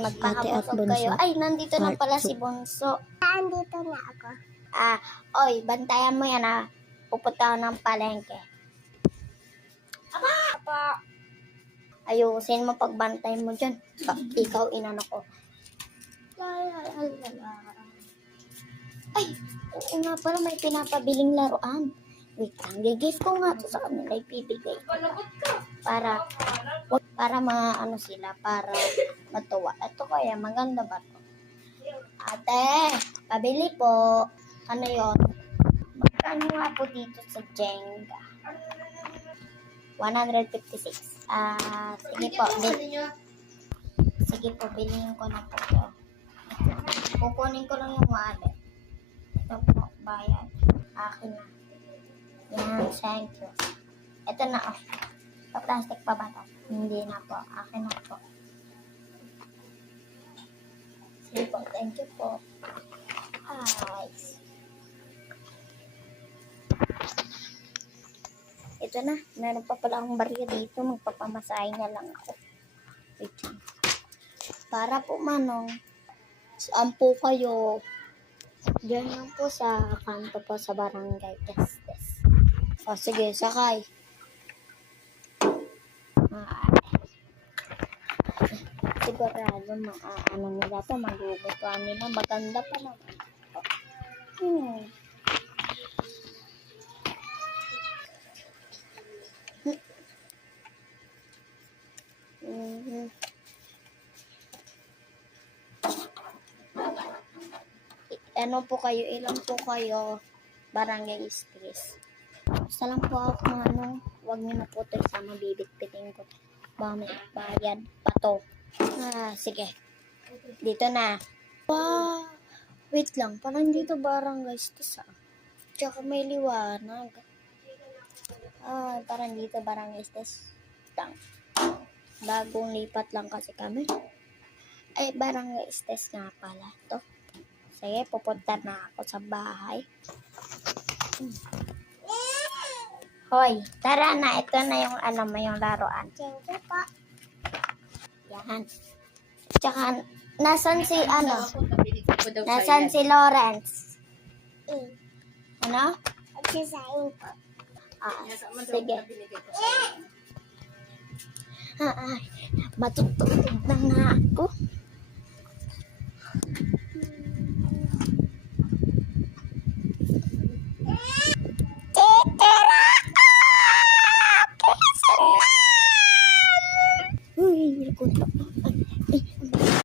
Magpakabusog kayo. Ay, nandito na pala si Bunso. Nandito na ako. Oy, bantayan mo yan Pupunta ako ng palengke. Apa! Ayusin mo pagbantay mo dyan. Ikaw inano ko. Ay, oo nga pala, may pinapabiling laruan. Wait lang, gigift ko nga to sa kanila, ipibigay ko. Para maano sila, para matuwa. Ito kaya, maganda ba to? Ate, pabili po. Ano yon? Magkano nga po dito sa Jenga? 156. Sige po. Sige po, bilhin ko na po to. Kukunin ko lang yung wallet. Ito po, bayad. Akin na. Yan, thank you. Ito na, Pa-plastic pa ba to? Hindi na po. Akin na po. Sige po, thank you po. Hi. Ito na, meron pa pala akong barya dito. Magpapamasahe na lang ako. Wait lang. Para po manong, saan po kayo? Diyan lang po sa kanto po sa barangay Testes. O sige, sakay. Sigurado ano nila to, magugutuan nila. Maganda pa naman. Ano po kayo? Ilan po kayo? Barangay Stress. Basta lang po ako kung huwag niyo na po ito isama, bibit-bitin ko. Bayad pa to. Sige. Dito na. Wow! Wait lang, parang dito barangay Stress Tsaka may liwanag. Parang dito barangay Stress lang. Bagong lipat lang kasi kami. Ay, barangay Stress nga pala to. Sige, pupunta na ako sa bahay. Hoy, tara na. Ito na yung yung laruan. Thank you po. Yan. Tsaka, nasan si Nasan si Lawrence? Ano? Magsasain po. Sige. Matutulog na nga ako.